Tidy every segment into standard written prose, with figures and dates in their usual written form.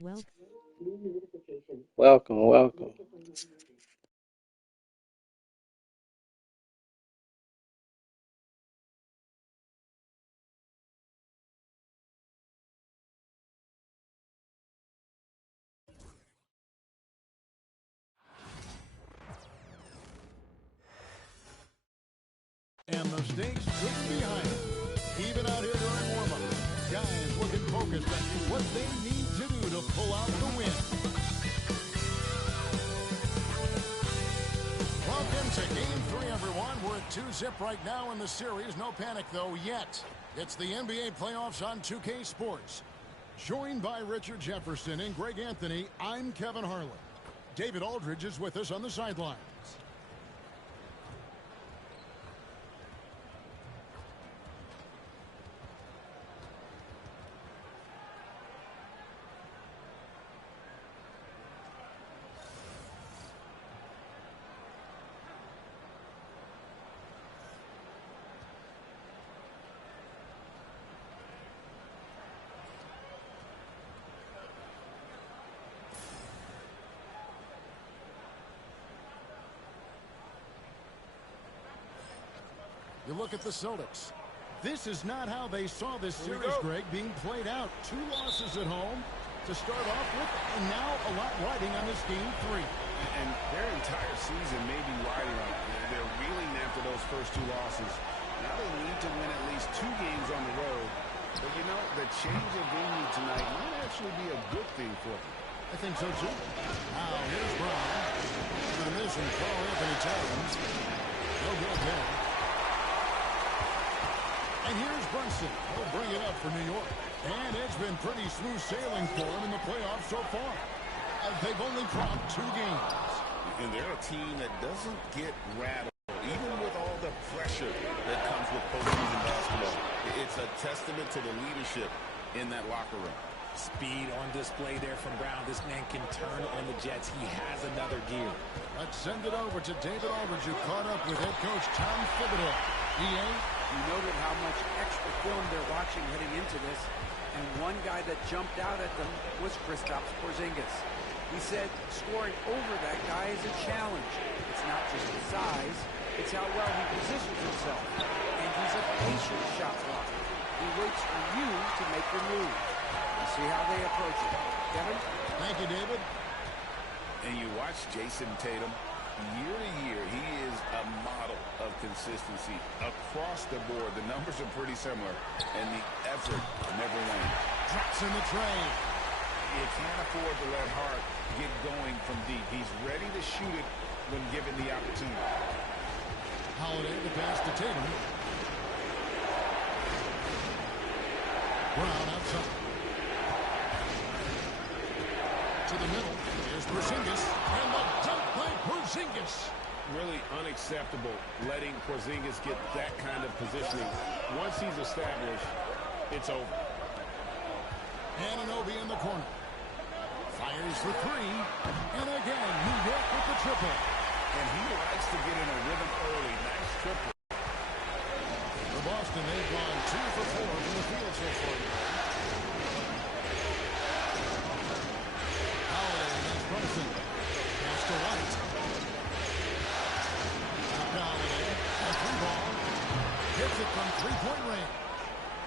Well, Welcome, welcome. And the stakes couldn't be higher. Even out here during warm-up, guys looking focused on what they need to do to pull out the win. Welcome to Game 3, everyone. We're at 2-zip right now in the series. No panic, though, yet. It's the NBA playoffs on 2K Sports. Joined by Richard Jefferson and Greg Anthony, I'm Kevin Harlan. David Aldridge is with us on the sidelines. You look at the Celtics. This is not how they saw this series, Greg, being played out. 2 losses at home to start off with, and now a lot riding on this Game 3. And their entire season may be riding on it. They're reeling after those first 2 losses. Now they need to win at least 2 games on the road. But, you know, the change of venue tonight might actually be a good thing for them. I think so, too. Now, here's Brown. For the mission, Carl Anthony Towns. No good there. And here's Brunson. He'll bring it up for New York. And it's been pretty smooth sailing for him in the playoffs so far. They've only dropped 2 games. And they're a team that doesn't get rattled, even with all the pressure that comes with postseason basketball. It's a testament to the leadership in that locker room. Speed on display there from Brown. This man can turn on the Jets. He has another gear. Let's send it over to David Aldridge, who caught up with head coach Tom Thibodeau. EA? You noted how much extra film they're watching heading into this, and one guy that jumped out at them was Kristaps Porzingis. He said scoring over that guy is a challenge. It's not just his size, it's how well he positions himself. And he's a patient shot blocker. He waits for you to make your move. We'll see how they approach it. Kevin? Thank you, David. And you watch Jason Tatum. Year to year, he is a model of consistency across the board. The numbers are pretty similar, and the effort never wanes. Drops in the tray. You can't afford to let Hart get going from deep. He's ready to shoot it when given the opportunity. Holiday, the pass to Tatum. Brown outside. To the middle. Here's Porzingis. And the dunk by Porzingis. Really unacceptable letting Porzingis get that kind of positioning. Once he's established, it's over. Anunoby in the corner. Fires for 3. And again, New York with the triple. And he likes to get in a rhythm early. Nice triple. For Boston, they've gone 2 for 4 from the field so far. Holiday against Brunson. Pass to White. Holiday. A 3-ball. Hits it from 3-point range.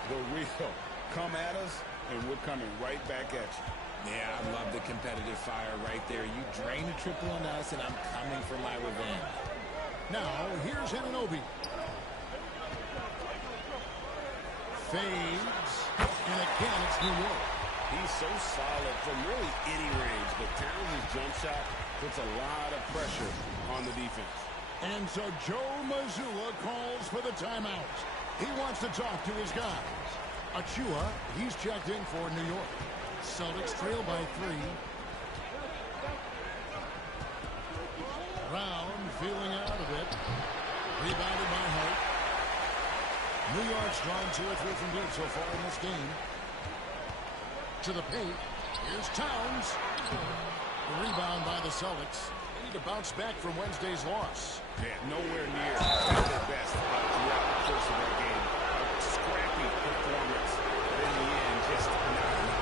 The real come at us, and we're coming right back at you. Yeah, I love the competitive fire right there. You drain a triple on us, and I'm coming for my revenge. Now, here's Anunoby. Fades. And again, it's New York. He's so solid from really any range, but Towns' jump shot puts a lot of pressure on the defense. And so Joe Mazzulla calls for the timeout. He wants to talk to his guys. Achua, he's checked in for New York. Celtics trail by 3. Brown feeling out of it. Rebounded by Hart. New York's drawn 2 or 3 from deep so far in this game. To the paint. Here's Towns. The rebound by the Celtics. They need to bounce back from Wednesday's loss. Yeah, nowhere near at their best throughout the course of that game. A scrappy performance, but in the end, just not enough.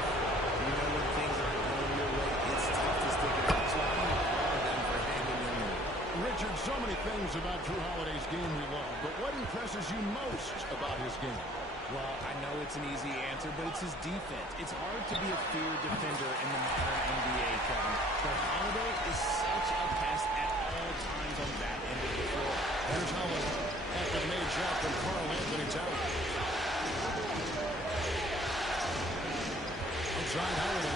You know when things aren't going Richard, so many things about Drew Holiday's game we love, but what impresses you most about his game? Well, I know it's an easy answer, but it's his defense. It's hard to be a feared defender in the modern NBA, Kevin. But Holiday is such a pest at all times on that end of the floor. Here's Holiday after the made shot from Karl Anthony Towns. Outside Holiday.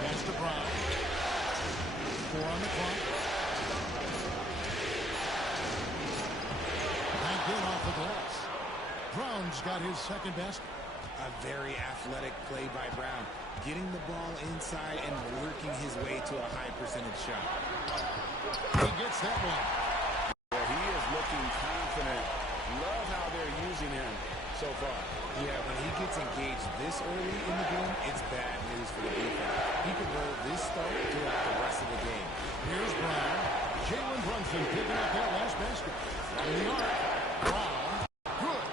Pass to Brown. 4 on the clock. Banked in off the glass. Brown's got his second basket. A very athletic play by Brown, getting the ball inside and working his way to a high percentage shot. He gets that one. Well, he is looking confident. Love how they're using him so far. Yeah, when he gets engaged this early in the game, it's bad news for the defense. He could roll this start throughout the rest of the game. Here's Brown. Jalen Brunson picking up that last basket. From the arc. Brown. Good.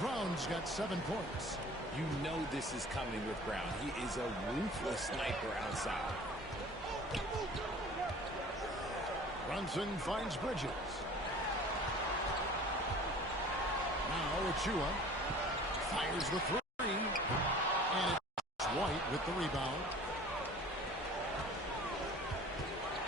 Brown's got 7 points. You know this is coming with Brown. He is a ruthless sniper outside. Brunson finds Bridges. Now Achua fires the 3. And it's White with the rebound.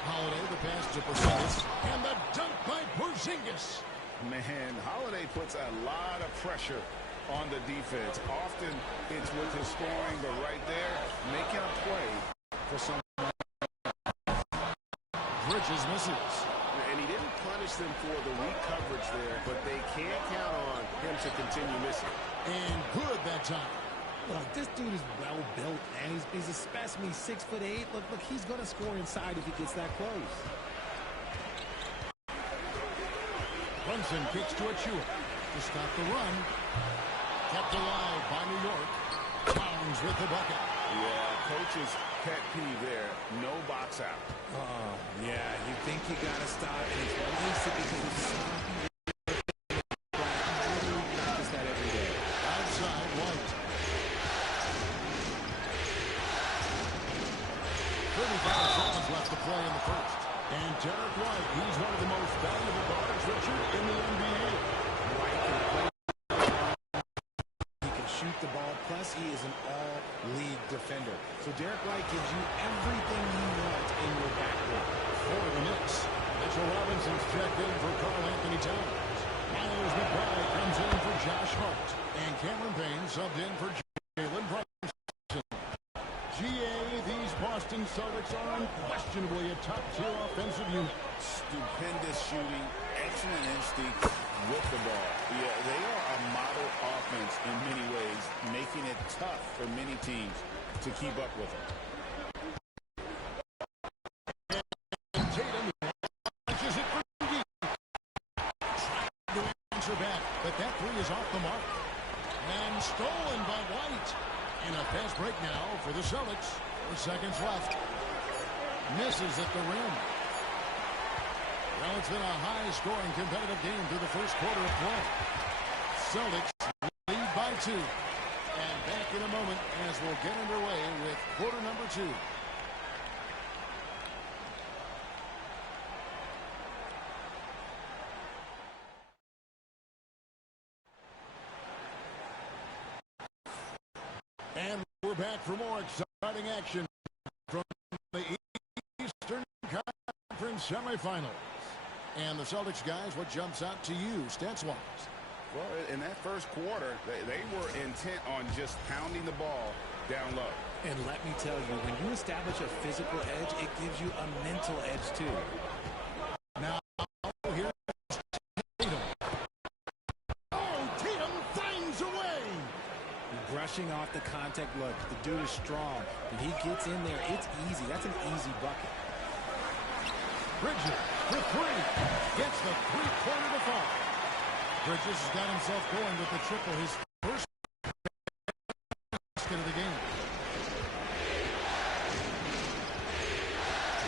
Holiday, the pass to Porzingis. And the dunk by Porzingis. Man, Holiday puts a lot of pressure on the defense. Often it's with his scoring, but right there, making a play for someone. Bridges misses. And he didn't punish them for the weak coverage there, but they can't count on him to continue missing. And good that time. Look, this dude is well built, man. He's a specimen. He's 6'8". Look, he's going to score inside if he gets that close. Brunson kicks to Achua to stop the run. Kept alive by New York. Towns with the bucket. Yeah, coach's pet peeve there. No box out. Oh, yeah, you think you got to stop, and it's wasted because it's sloppy. You practice that every day. Outside White. 35 seconds left to play in the first. And Derek White, he's one of the most valuable guards, Richard, in the NBA. White can play. He can shoot the ball, plus he is an all-league defender. So Derek White gives you everything you want in your backcourt. For the Knicks, Mitchell Robinson's checked in for Karl Anthony Towns. Miles McBride comes in for Josh Hart. And Cameron Payne subbed in for Jalen Brunson. GA, these Boston Celtics are unquestionably a top-tier offensive unit. Stupendous shooting, excellent instinct with the ball. Yeah, they are a model offense in many ways, making it tough for many teams to keep up with them. And Tatum launches it for deep. Trying to answer back, but that 3 is off the mark. And stolen by White. And a fast break now for the Celtics. 4 seconds left. Misses at the rim. Well, it's been a high-scoring competitive game through the first quarter of play. Celtics lead by 2. And back in a moment as we'll get underway with quarter number 2. And we're back for more exciting action from the Eastern Conference semifinals. And the Celtics guys, what jumps out to you stats-wise? Well, in that first quarter, they were intent on just pounding the ball down low. And let me tell you, when you establish a physical edge, it gives you a mental edge too. Now, here's Tatum. Oh, Tatum finds a way. Brushing off the contact look. The dude is strong. When he gets in there, it's easy. That's an easy bucket. Bridges for 3. Gets the three-pointer to fall. Bridges has got himself going with the triple. His first basket of the game.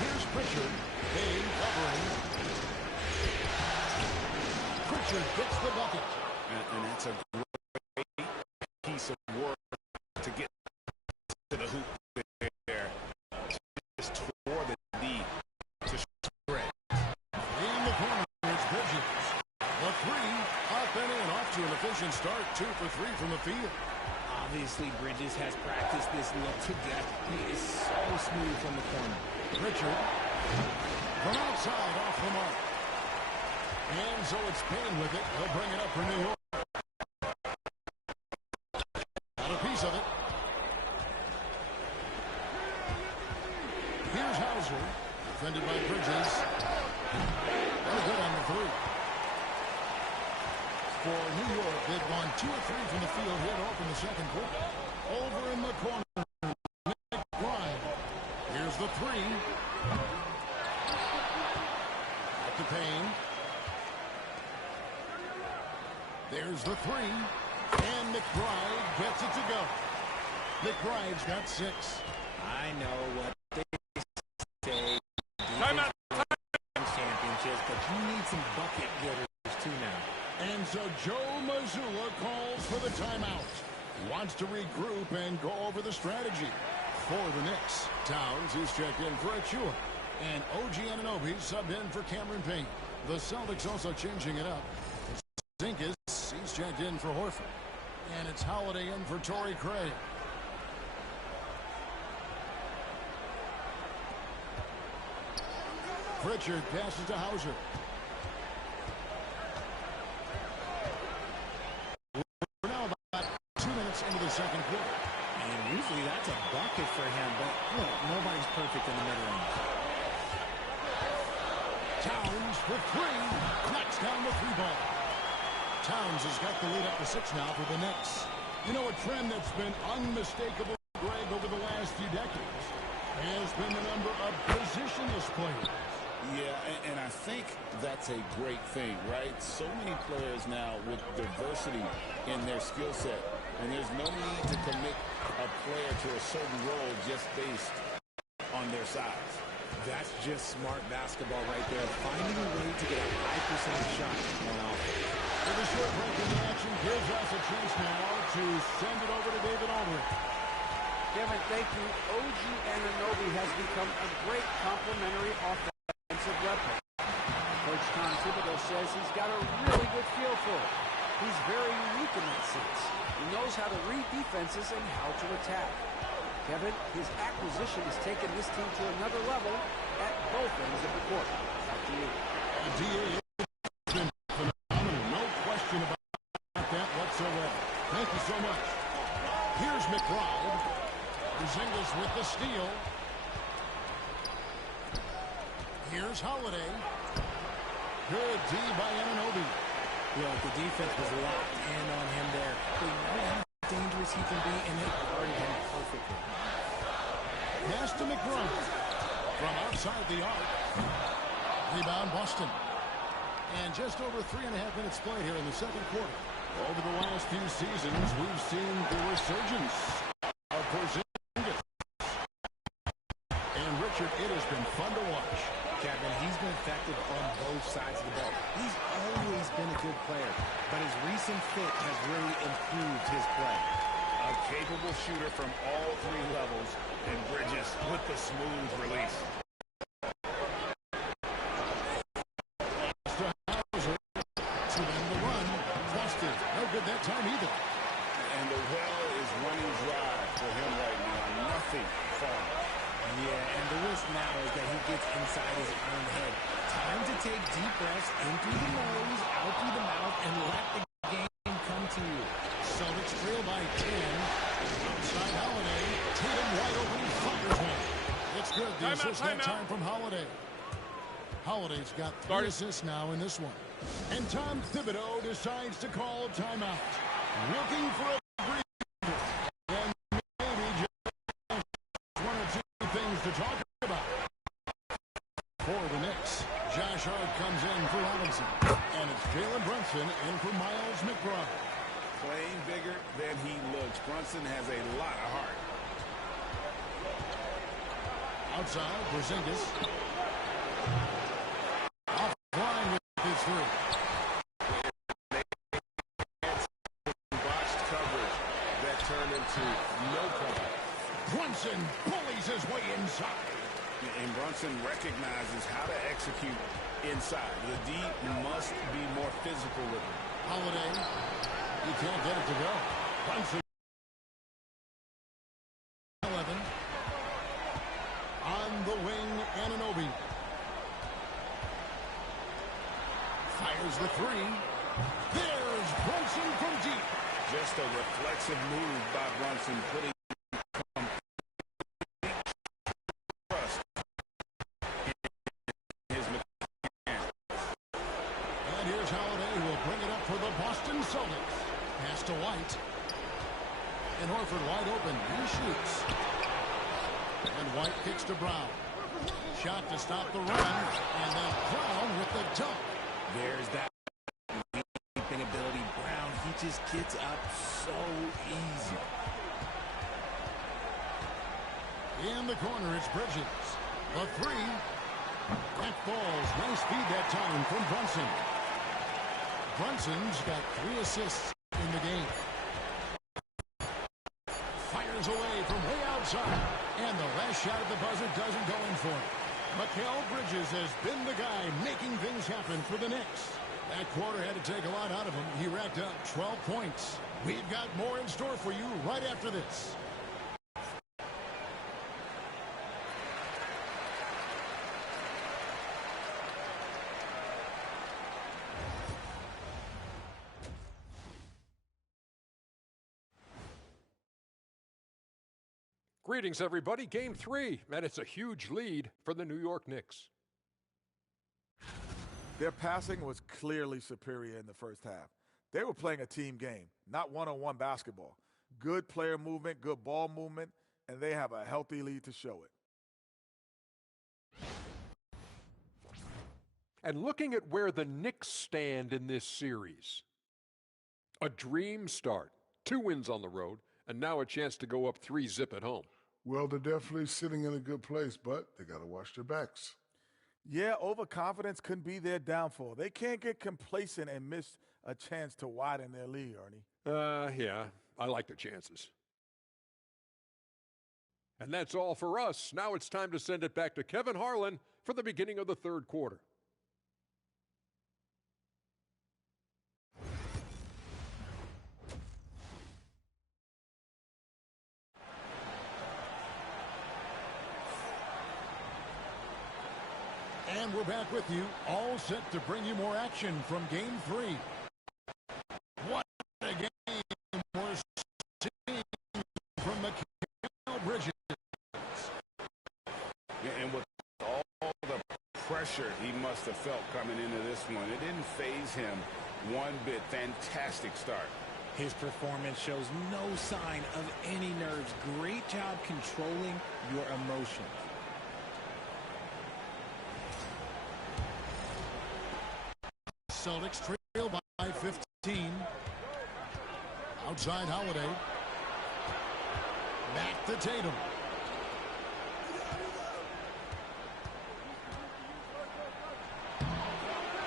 Here's Pritchard. Bane covering. Pritchard gets the bucket. And that's a great piece of work to get to the hoop there. Just start, 2 for 3 from the field. Obviously, Bridges has practiced this look to death. He is so smooth from the corner. Richard from outside off the mark. And so it's Payne with it. He'll bring it up for New York. Got a piece of it. Here's Hauser. Defended by Bridges. Very good on the 3. For New York, they've gone 2 of 3 from the field here to open the second quarter. Over in the corner, McBride. Here's the 3. Back to Payne. There's the 3. And McBride gets it to go. McBride's got 6. I know what they say. Timeout. Championships, but you need some bucket getters too now. And so Joe Mazzulla calls for the timeout. Wants to regroup and go over the strategy. For the Knicks, Towns, he's checked in for Achua. And OG Anunoby subbed in for Cameron Payne. The Celtics also changing it up. Zinkas, he's checked in for Horford. And it's Holiday in for Torrey Craig. Pritchard passes to Hauser. We're now about 2 minutes into the second quarter. And usually that's a bucket for him, but look, nobody's perfect in the mid-range. Towns for 3. Knocks down the 3-ball. Towns has got the lead up to 6 now for the Knicks. You know, a trend that's been unmistakable, Greg, over the last few decades has been the number of positionless players. Yeah, and I think that's a great thing, right? So many players now with diversity in their skill set, and there's no need to commit a player to a certain role just based on their size. That's just smart basketball right there, finding a way to get a high percentage shot on offense. With a short break in the action, gives us a chance now to send it over to David Aldridge. Kevin, thank you. OG Anunoby has become a great complementary offensive weapon. Coach Tom Thibodeau says he's got a really good feel for it. He's very unique in that sense. He knows how to read defenses and how to attack. Kevin, his acquisition has taken this team to another level at both ends of the court. Back to you. DA has been phenomenal. No question about that whatsoever. Thank you so much. Here's McBride. Porzingis with the steal. Here's Holiday. Good D by Anunoby. Well, the defense was locked in on him there. They know how dangerous he can be, and they guarded him perfectly. Pass to McBride. From outside the arc. Rebound Boston. And just over 3.5 minutes played here in the second quarter. Over the last few seasons, we've seen the resurgence of Porzingis. And Richard, it has been fun to watch. Kevin, he's been effective on both sides of the ball. He's always been a good player, but his recent fit has really improved his play. A capable shooter from all 3 levels, and Bridges with the smooth release. To end the run. Busted. No good that time either. And the well is running dry for him right now. Nothing falling. Yeah, and the risk now is that he gets inside his own head. Time to take deep breaths in through the nose, out through the mouth, and let the game come to you. Celtics trail by 10. Outside Holiday. Tatum wide open. Fires one. It's good. The assist that time from Holiday. Holiday's got 3 assists now in this one. And Tom Thibodeau decides to call a timeout. Looking for a breather. And maybe just 1 or 2 things to talk about. For the Knicks, Josh Hart comes in for Robinson. And it's Jalen Brunson in for Miles McBride. Playing bigger than he looks. Brunson has a lot of heart. Outside, Porzingis. Offline with his 3. Botched coverage that turned into no cover. Brunson bullies his way inside. And Brunson recognizes how to execute inside. The D must be more physical with him. Holiday He can't get it to go. Brunson. 11. On the wing, Anunoby. Fires the three. There's Brunson from deep. Just a reflexive move by Brunson, putting trust in his mechanics. And here's Holiday, who will bring it up for the Boston Celtics. Pass to White. And Horford wide open. He shoots. And White kicks to Brown. Shot to stop the run. And then Brown with the dunk. There's that leaping ability. Brown, he just gets up so easy. In the corner, it's Bridges. The three. That falls. Nice feed that time from Brunson. Brunson's got 3 assists in the game. Fires away from way outside. And the last shot at the buzzer doesn't go in for it. Mikal Bridges has been the guy making things happen for the Knicks. That quarter had to take a lot out of him. He racked up 12 points. We've got more in store for you right after this. Greetings, everybody. Game 3, and it's a huge lead for the New York Knicks. Their passing was clearly superior in the first half. They were playing a team game, not one-on-one basketball. Good player movement, good ball movement, and they have a healthy lead to show it. And looking at where the Knicks stand in this series, a dream start. 2 wins on the road, and now a chance to go up 3-0 at home. Well, they're definitely sitting in a good place, but they got to watch their backs. Yeah, overconfidence couldn't be their downfall. They can't get complacent and miss a chance to widen their lead, Ernie. Yeah, I like the chances. And that's all for us. Now it's time to send it back to Kevin Harlan for the beginning of the third quarter. And we're back with you, all set to bring you more action from Game 3. What a game we're seeing from Mikal Bridges. And with all the pressure he must have felt coming into this one, it didn't faze him one bit. Fantastic start. His performance shows no sign of any nerves. Great job controlling your emotions. Celtics trail by 15. Outside Holiday. Back to Tatum.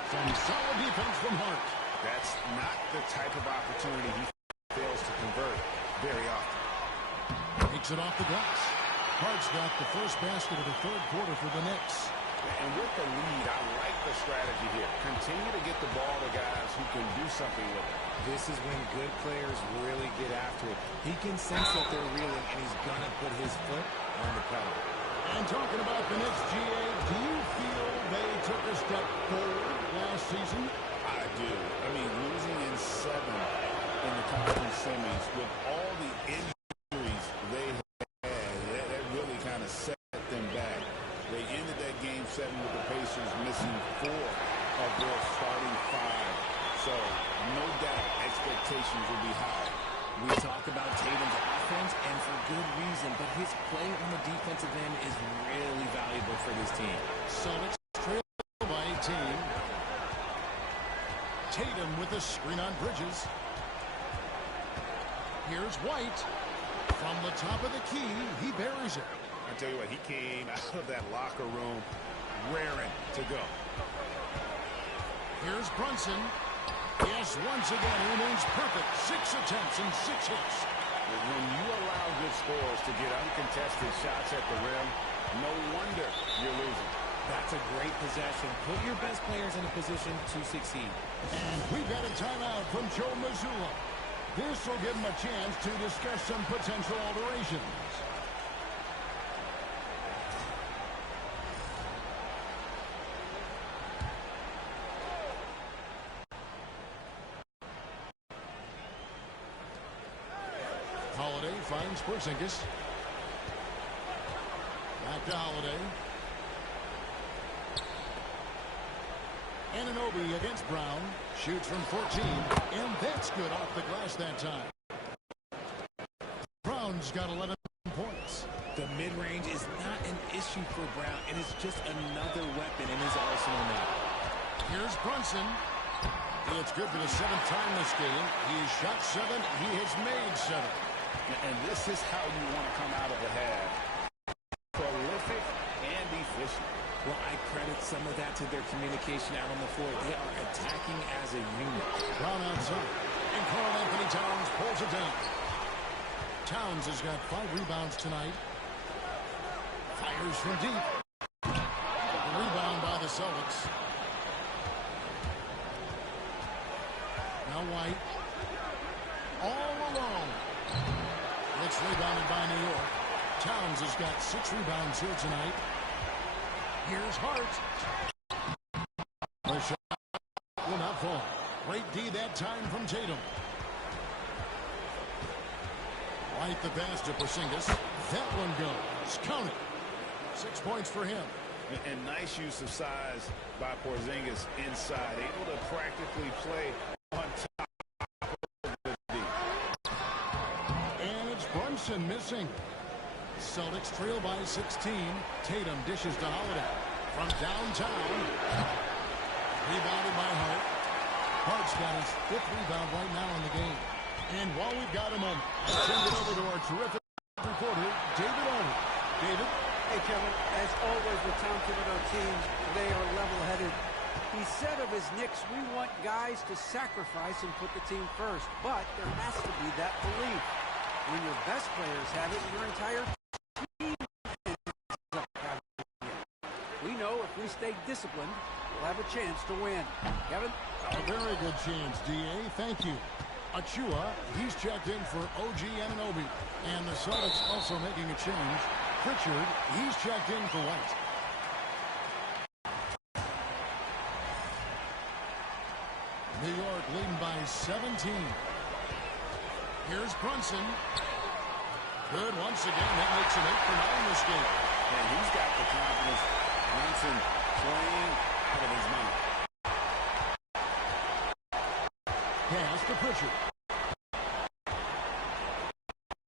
Some solid defense from Hart. That's not the type of opportunity he fails to convert very often. Takes it off the glass. Hart's got the first basket of the third quarter for the Knicks. And with the lead, I like the strategy here. Continue to get the ball to guys who can do something with it. This is when good players really get after it. He can sense that they're reeling, and he's going to put his foot on the pedal. And talking about the Knicks, GA, do you feel they took a step forward last season? I do. I mean, losing in 7 in the conference semis with all the injuries they had, that really kind of set them back. They ended that Game 7 with the Pacers missing 4 of their starting 5. So, no doubt, expectations will be high. We talk about Tatum's offense, and for good reason, but his play on the defensive end is really valuable for this team. Celtics trail by 18. Tatum with a screen on Bridges. Here's White. From the top of the key, he buries it. I tell you what, he came out of that locker room raring to go. Here's Brunson. Yes, once again, he remains perfect. 6 attempts and 6 hits. When you allow good scorers to get uncontested shots at the rim, no wonder you're losing. That's a great possession. Put your best players in a position to succeed. And we've got a timeout from Joe Mazzulla. This will give them a chance to discuss some potential alterations. Holiday finds Porzingis. Back to Holiday. Anunoby against Brown. Shoots from 14. And that's good off the glass that time. Brown's got 11 points. The mid-range is not an issue for Brown. It is just another weapon in his arsenal now. Here's Brunson. It's good for the 7th time this game. He's shot 7. He has made 7. And this is how you want to come out of the half. Prolific and efficient. Well, I credit some of that to their communication out on the floor. They are attacking as a unit. Brown outside. And Karl-Anthony Towns pulls it down. Towns has got 5 rebounds tonight. Fires from deep. The rebound by the Celtics. Now White. All alone. It's rebounded by New York. Towns has got 6 rebounds here tonight. Here's Hart. The shot will not fall. Great D that time from Tatum. White the pass to Porzingis. That one goes. Count it. 6 points for him. And nice use of size by Porzingis inside. Able to practically play on top of the D. And it's Brunson missing. Celtics trail by 16. Tatum dishes to Holiday. From downtown. Rebounded by Hart. Hart's got his 5th rebound right now in the game. And while we've got a moment, let's send it over to our terrific reporter, David Owen. David? Hey, Kevin, as always with Tom Thibodeau teams, they are level-headed. He said of his Knicks, we want guys to sacrifice and put the team first. But there has to be that belief. When your best players have it, your entire team ends up having it. We know if we stay disciplined, we'll have a chance to win. Kevin? A very good chance, D.A. Thank you. Achua, he's checked in for OG Anunoby. And the Celtics also making a change. Pritchard, he's checked in for White. New York leading by 17. Here's Brunson. Good once again. That makes it 8 for 9 this game. And he's got the confidence. Brunson playing out of his mind. Pass to Pritchard.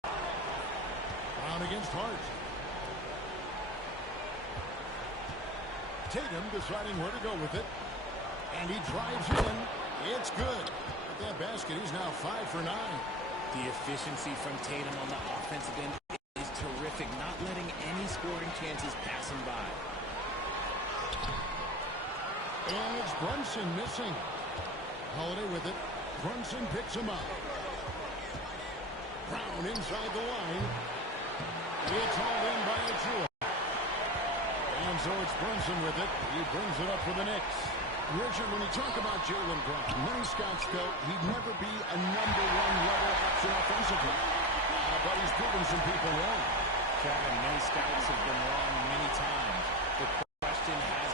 Brown against Hart. Tatum deciding where to go with it. And he drives in. It's good. At that basket, he's now 5 for 9. The efficiency from Tatum on the offensive end is terrific, not letting any scoring chances pass him by. And it's Brunson missing. Holiday with it. Brunson picks him up. Brown inside the line. It's hauled in by Achua. And so it's Brunson with it. He brings it up for the Knicks. Richard, when you talk about Jaylen Brown, many scouts felt he'd never be a #1 level option offensively. But he's proven some people wrong. Kevin, many scouts have been wrong many times. The question has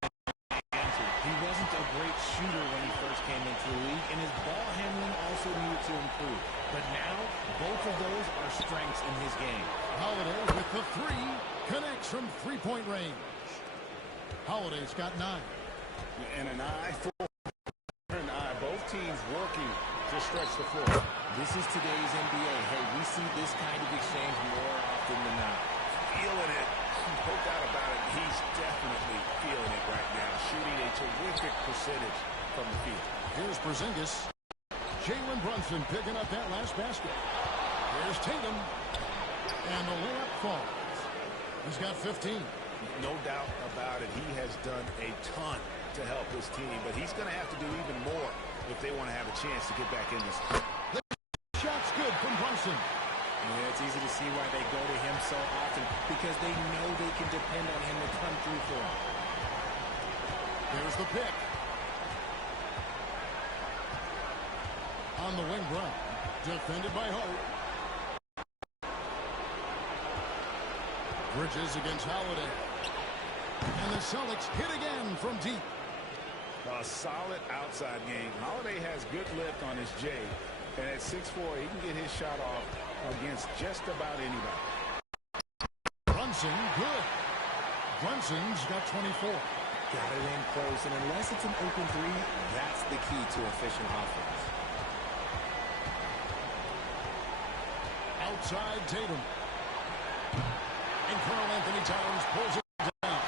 been answered. He wasn't a great shooter when he first came into the league, and his ball handling also needed to improve. But now, both of those are strengths in his game. Holiday with the 3. Connects from 3-point range. Holiday's got 9. And an eye for an eye. Both teams working to stretch the floor. This is today's NBA. Hey, we see this kind of exchange more often than not. Feeling it. No doubt about it. He's definitely feeling it right now. Shooting a terrific percentage from the field. Here's Porzingis. Jalen Brunson picking up that last basket. Here's Tatum. And the layup falls. He's got 15. No doubt about it. He has done a ton to help his team, but he's going to have to do even more if they want to have a chance to get back in this. The shot's good from Brunson. Yeah, it's easy to see why they go to him so often, because they know they can depend on him to come through for them. There's the pick. on the wing. Brown. Defended by Hope. Bridges against Holiday. And the Celtics hit again from deep. A solid outside game. Holiday has good lift on his J. And at 6'4", he can get his shot off against just about anybody. Brunson, good. Brunson's got 24. Got it in close, and unless it's an open three, that's the key to efficient offense. Outside Tatum. And Karl Anthony Towns pulls it down.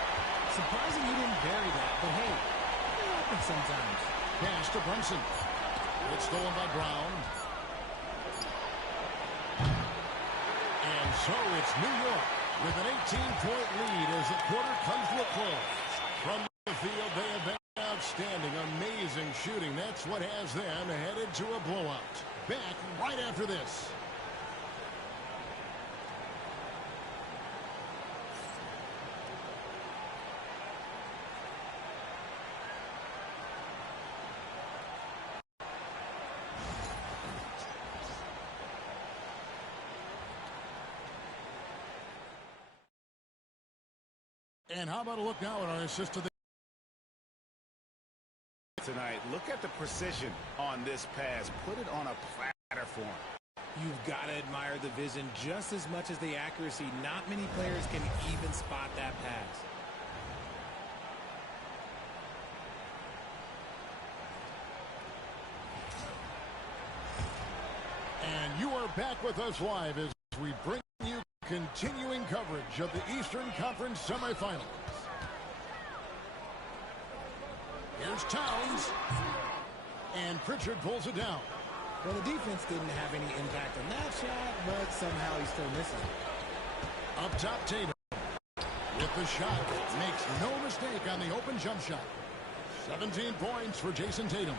Surprising he didn't bury that, but hey, it happens sometimes. Pass to Brunson. It's stolen by Brown. And so it's New York with an 18-point lead as the quarter comes to a close. From the field, they have been outstanding, amazing shooting. That's what has them headed to a blowout. Back right after this. And how about a look now at our assist to the tonight. Look at the precision on this pass. Put it on a platter for him. You've got to admire the vision just as much as the accuracy. Not many players can even spot that pass. And you are back with us live as we bring you continuing coverage of the Eastern Conference semifinals. Here's Towns. And Pritchard pulls it down. Well, the defense didn't have any impact on that shot, but somehow he still misses it. Up top, Tatum. With the shot, makes no mistake on the open jump shot. 17 points for Jason Tatum.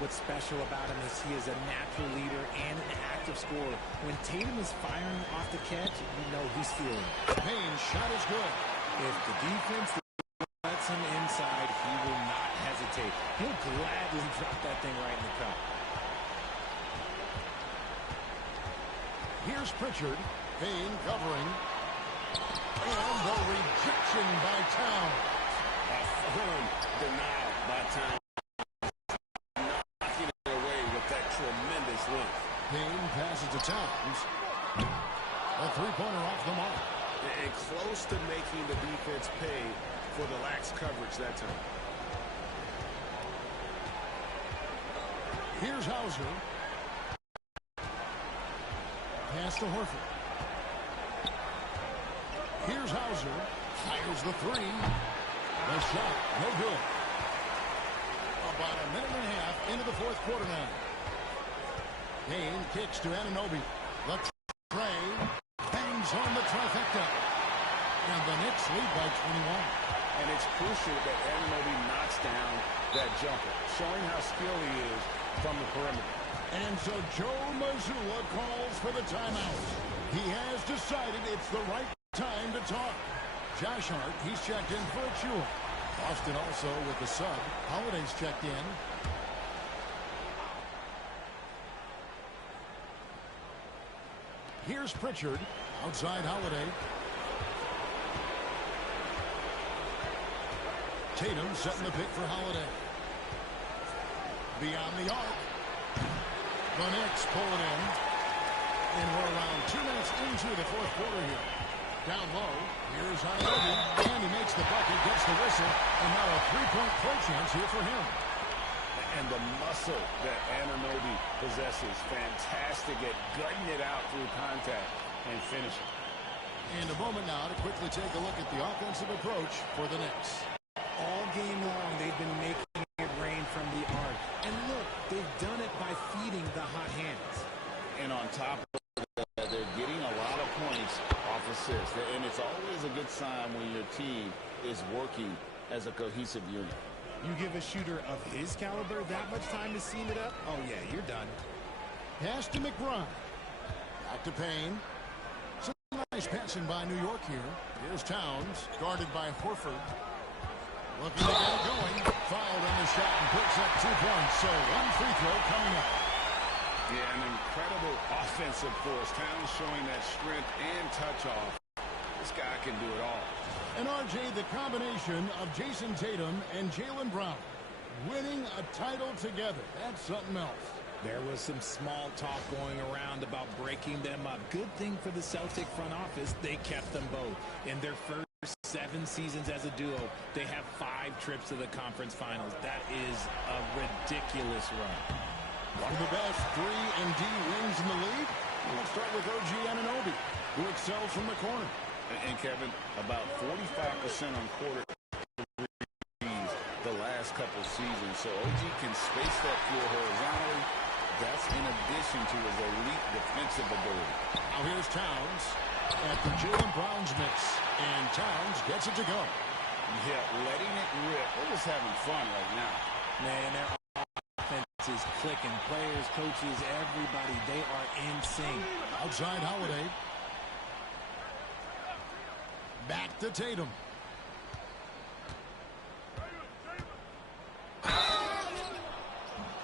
What's special about him is he is a natural leader and an active scorer. When Tatum is firing off the catch, you know he's feeling it. Payne's shot is good. If the defense lets him inside, he will not hesitate. He'll gladly drop that thing right in the cup. Here's Pritchard. Payne covering. And the rejection by Towns. A firm denial by Towns. Knocking it away with that tremendous length. Payne passes to Towns. A three-pointer off the mark. And close to making the defense pay for the lax coverage that time. Here's Hauser. Pass to Horford. Here's Hauser. Fires the three. The shot, no good. About a minute and a half into the fourth quarter now. Payne kicks to Anunoby. The tray bangs on the trifecta. And the Knicks lead by 21. And it's crucial that Anunoby knocks down that jumper, showing how skilled he is from the perimeter. And so Joe Mazzulla calls for the timeout. He has decided it's the right time to talk. Josh Hart, he's checked in for Achua. Boston also with the sub. Holiday's checked in. Here's Pritchard. Outside Holiday. Tatum setting the pick for Holiday. Beyond the arc. The Knicks pull it in. And we're around 2 minutes into the fourth quarter here. Down low. Here's Anunoby. And he makes the bucket, gets the whistle. And now a three-point play chance here for him. And the muscle that Anunoby possesses. Fantastic at gutting it out through contact and finishing. And a moment now to quickly take a look at the offensive approach for the Knicks. All game long, they've been making it rain from the arc. And look, they've done it by feeding the hot hands. And on top of that, they're getting a lot of points off assists. And it's always a good sign when your team is working as a cohesive unit. You give a shooter of his caliber that much time to seam it up, oh yeah, you're done. Pass to McBride. Back to Payne. Some nice passing by New York here. Here's Towns, guarded by Horford. Looking to get it going. Fouled on the shot and picks up 2 points. So one free throw coming up. Yeah, an incredible offensive force. Towns showing that strength and touch off. This guy can do it all. And RJ, the combination of Jason Tatum and Jaylen Brown winning a title together. That's something else. There was some small talk going around about breaking them up. Good thing for the Celtic front office, they kept them both. In their first 7 seasons as a duo, they have 5 trips to the conference finals. That is a ridiculous run. One of the best 3 and D wings in the league. Let's start with OG Anunoby, who excels from the corner. And Kevin, about 45% on quarter threes the last couple seasons. So OG can space that floor horizontally. That's in addition to his elite defensive ability. Now here's Towns after Jaylen Brown's miss. And Towns gets it to go. Yeah, letting it rip. We're just having fun right now. Man, their offense is clicking. Players, coaches, everybody, they are in sync. Outside Holiday. Back to Tatum.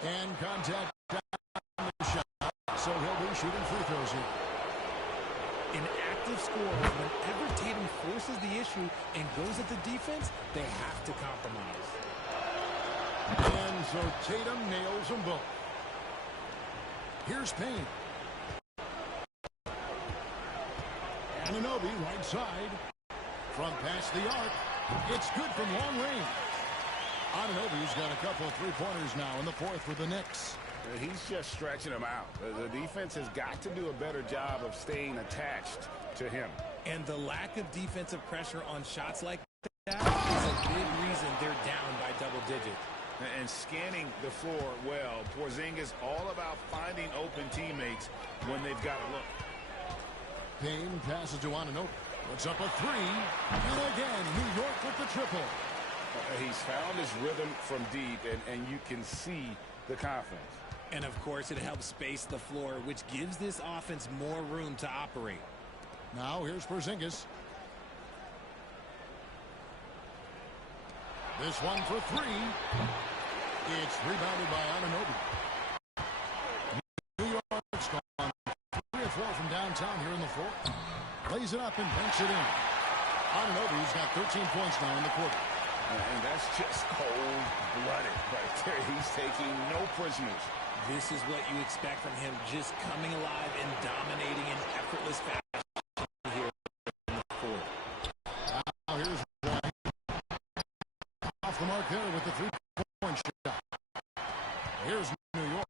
And contact on the shot. So he'll be shooting free throws here. An active scorer, whenever Tatum forces the issue and goes at the defense, they have to compromise. And so Tatum nails them both. Here's Payne. Anunoby right side. From past the arc. It's good from long range. Anunoby's got a couple of three-pointers now in the 4th for the Knicks. He's just stretching them out. The defense has got to do a better job of staying attached to him. And the lack of defensive pressure on shots like that is a big reason they're down by double digits. And scanning the floor well, Porzingis all about finding open teammates when they've got a look. Payne passes to Anunoby. Puts up a 3. And again, New York with the triple. He's found his rhythm from deep, and you can see the confidence. And, of course, it helps space the floor, which gives this offense more room to operate. Now here's Porzingis. This one for 3. It's rebounded by Anunoby. New York's gone 3 or 4 from downtown here in the 4th. Lays it up and banks it in. Anunoby's got 13 points now in the quarter. And that's just cold-blooded right there. He's taking no prisoners. This is what you expect from him, just coming alive and dominating in effortless fashion here in the 4th. Now here's one. Off the mark there with the 3-point shot. Here's New York.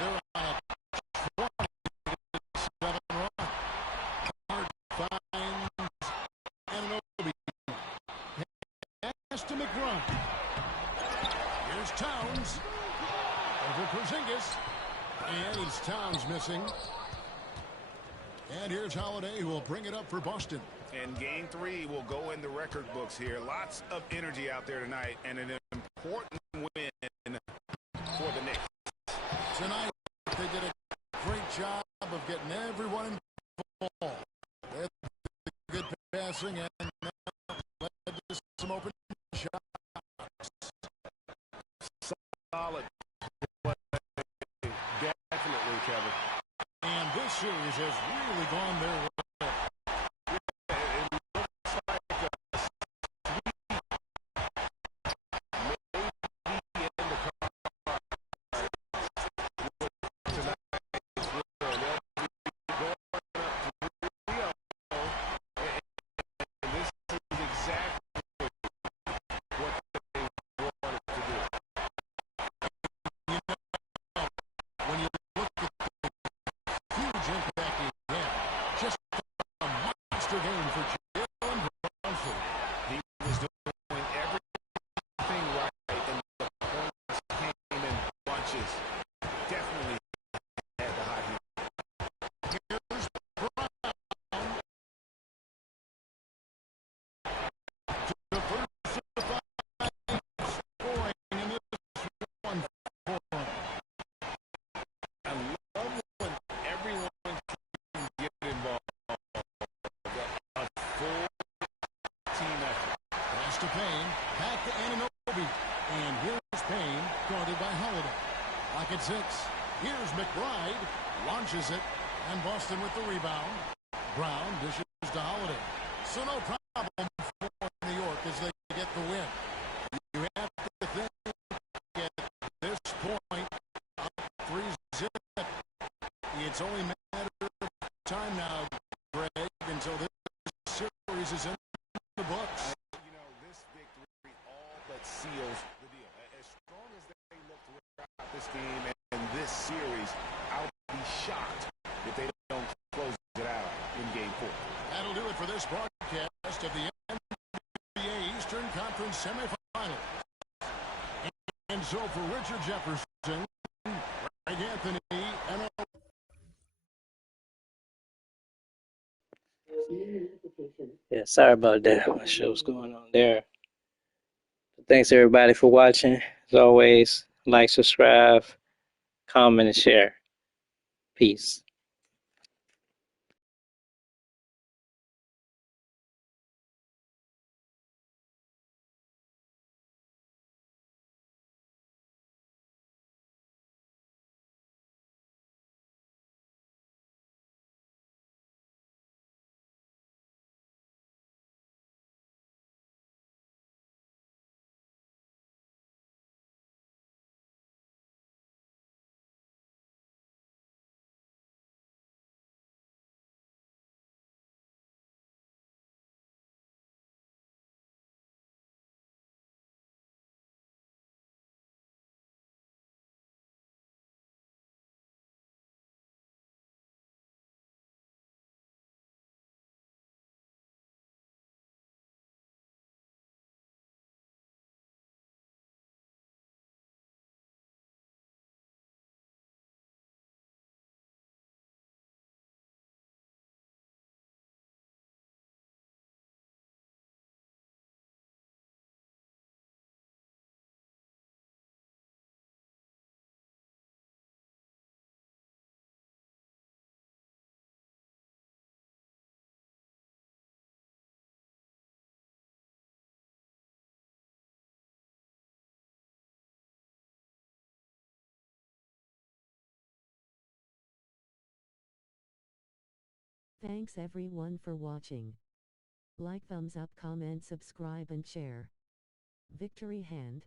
They're on a 27 run. Hard finds Anunoby. Pass to McBride. Here's Towns. Over Porzingis. And it's Towns missing. And here's Holiday, who will bring it up for Boston. And Game 3 will go in the record books here. Lots of energy out there tonight, and an important win for the Knicks. Tonight, they did a great job of getting everyone involved. They had good passing and led to some open shots. Solid play. Definitely, Kevin. And this series has really gone their way. To Payne, back to Anunoby, and here's Payne, guarded by Holiday. Lock at 6. Here's McBride. Launches it. And Boston with the rebound. Brown dishes to Holiday. So no problem for New York as they get the win. You have to think at this point, up 3-zip. It's only a matter of time now, Greg, until this series is in the books. You know, this victory all but seals the deal. As strong as they look throughout this game and this series, I'll be shocked if they don't close it out in Game 4. That'll do it for this broadcast of the NBA Eastern Conference semifinal. And so for Richard Jefferson, Greg Anthony, and Yeah, sorry about that. I'm not sure what's going on there. Thanks everybody for watching. As always, like, subscribe, comment, and share. Peace. Thanks everyone for watching. Like, thumbs up, comment, subscribe and share. Victory Hand.